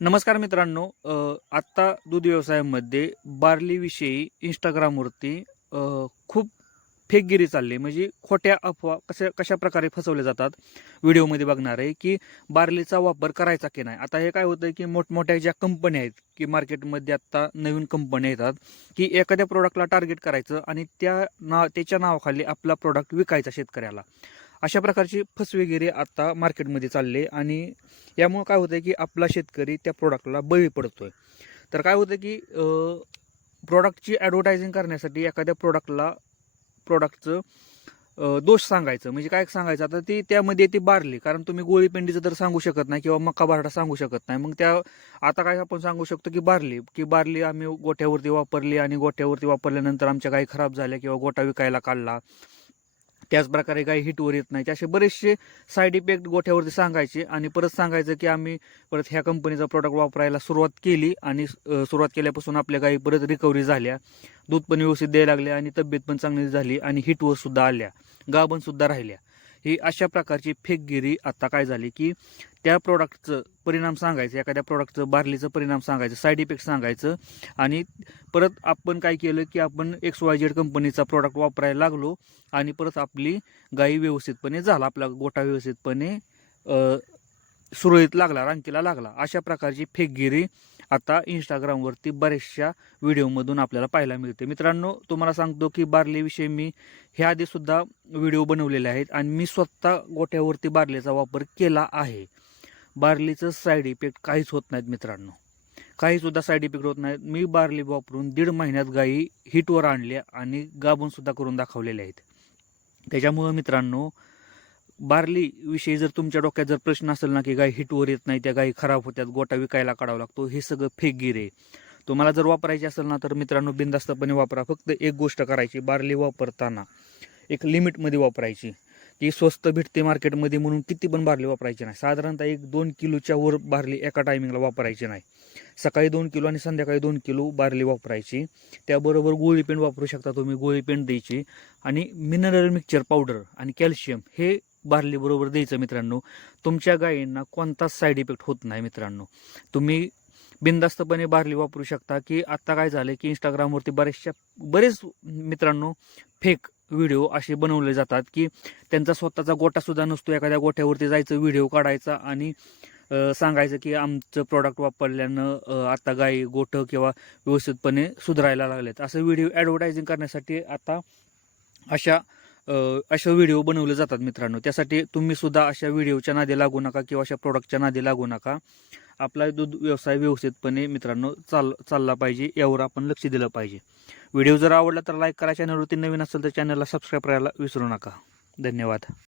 नमस्कार मित्रांनो आत्ता दूध व्यवसायामध्ये बार्लीविषयी इंस्टाग्रामवरती खूप फेकगिरी चालली. म्हणजे खोट्या अफवा कशा कशा प्रकारे फसवल्या जातात व्हिडिओमध्ये बघणार आहे की बार्लीचा वापर करायचा की नाही. आता हे काय होतं की मोठमोठ्या ज्या कंपन्या आहेत की मार्केटमध्ये आत्ता नवीन कंपन्या येतात की एखाद्या प्रोडक्टला टार्गेट करायचं आणि त्या ना त्याच्या नावाखाली आपला प्रोडक्ट विकायचा शेतकऱ्याला. अशा प्रकारची फसवेगिरी आता मार्केटमध्ये चालली आहे आणि यामुळं काय होतं की आपला शेतकरी त्या प्रोडक्टला बळी पडतो आहे तर काय होतं की प्रोडक्टची ॲडव्हर्टायझिंग करण्यासाठी एखाद्या प्रोडक्टला प्रोडक्टचं दोष सांगायचं. म्हणजे काय सांगायचं? आता ती त्यामध्ये ती बारली. कारण तुम्ही गोळीपेंडीचं तर सांगू शकत नाही किंवा मका बारडा सांगू शकत नाही. मग त्या आता काय आपण सांगू शकतो की बारली. की बारली आम्ही गोठ्यावरती वापरली आणि गोठ्यावरती वापरल्यानंतर आमच्या काही खराब झाल्या किंवा गोठा विकायला काढला. त्याचप्रकारे काही हिटवर येत नाही असे बरेचसे साईड इफेक्ट गोठ्यावरती सांगायचे आणि परत सांगायचं की आम्ही परत ह्या कंपनीचा प्रॉडक्ट वापरायला सुरुवात केली आणि सुरुवात केल्यापासून आपल्या गाई परत रिकव्हरी झाल्या. दूध पण व्यवस्थित द्यायला लागले आणि तब्येत पण चांगली झाली आणि हिटवर सुद्धा आल्या. गाभण सुद्धा राहिल्या. ही अशा प्रकारची फेकगिरी आता काय झाली की त्या प्रोडक्टचं परिणाम सांगायचं एखाद्या प्रोडक्टचं बार्लीचं परिणाम सांगायचं साईड इफेक्ट सांगायचं आणि परत आपण काय केलं की आपण एक्स वाय झेड कंपनीचा प्रोडक्ट वापरायला लागलो आणि परत आपली गाई व्यवस्थितपणे झाला आपला गोठा व्यवस्थितपणे सुरळीत लागला रांकीला लागला. अशा प्रकारची फेकगिरी आता इंस्टाग्रामवरती बऱ्याचशा व्हिडिओमधून आपल्याला पाहायला मिळते. मित्रांनो तुम्हाला सांगतो की बार्लीविषयी मी ह्या आधीसुद्धा व्हिडिओ बनवलेले आहेत आणि मी स्वतः गोठ्यावरती बारलीचा वापर केला आहे. बार्लीचं साईड इफेक्ट काहीच होत नाहीत मित्रांनो. काहीसुद्धा साईड इफेक्ट होत नाहीत. मी बार्ली वापरून दीड महिन्यात गायी हिटवर आणल्या आणि गाबूनसुद्धा करून दाखवलेल्या आहेत. त्याच्यामुळं मित्रांनो बार्ली विषयी जर तुमच्या डोक्यात जर प्रश्न असेल ना की गाय हिटवर येत नाही त्या गायी खराब होत्यात गोटा विकायला काढावा लागतो हे सगळं फेकगिरी आहे तुम्हाला जर वापरायची असेल ना तर मित्रांनो बिंदास्तपणे वापरा. फक्त एक गोष्ट करायची बार्ली वापरताना. एक लिमिटमध्ये वापरायची. ती स्वस्त भेटते मार्केटमध्ये म्हणून किती पण बार्ली वापरायची नाही. साधारणतः एक दोन किलोच्या वर बार्ली एका टायमिंगला वापरायची नाही. सकाळी दोन किलो आणि संध्याकाळी दोन किलो बार्ली वापरायची. त्याबरोबर गोळीपेंड वापरू शकता तुम्ही गोळी पेंड द्यायची. आणि मिनरल मिक्सचर पावडर आणि कॅल्शियम हे बार्लीबरोबर द्यायचं मित्रांनो. तुमच्या गायींना कोणताच साईड इफेक्ट होत नाही मित्रांनो. तुम्ही बिनधास्तपणे बार्ली वापरू शकता की आत्ता काय झालं की इंस्टाग्रामवरती बरेचशा बरेच मित्रांनो फेक व्हिडिओ असे बनवले जातात की त्यांचा स्वतःचा गोटासुद्धा नसतो. एखाद्या गोठ्यावरती जायचं व्हिडिओ काढायचा आणि सांगायचं की आमचं प्रॉडक्ट वापरल्यानं आता गाई गोठं किंवा व्यवस्थितपणे सुधारायला लागलेत. असं व्हिडिओ ॲडव्हर्टायझिंग करण्यासाठी आता अशा अशा व्हिडिओ बनवले जातात मित्रांनो. त्यासाठी तुम्ही सुद्धा अशा व्हिडिओच्या नादी लागू नका किंवा अशा प्रोडक्टच्या नादी लागू नका. आपला दूध व्यवसाय व्यवस्थितपणे मित्रांनो चाल चालला पाहिजे यावर आपण लक्ष दिलं पाहिजे. व्हिडिओ जर आवडला तर लाईक करा. चॅनलवरती नवीन असेल तर चॅनलला सबस्क्राईब करायला विसरू नका. धन्यवाद.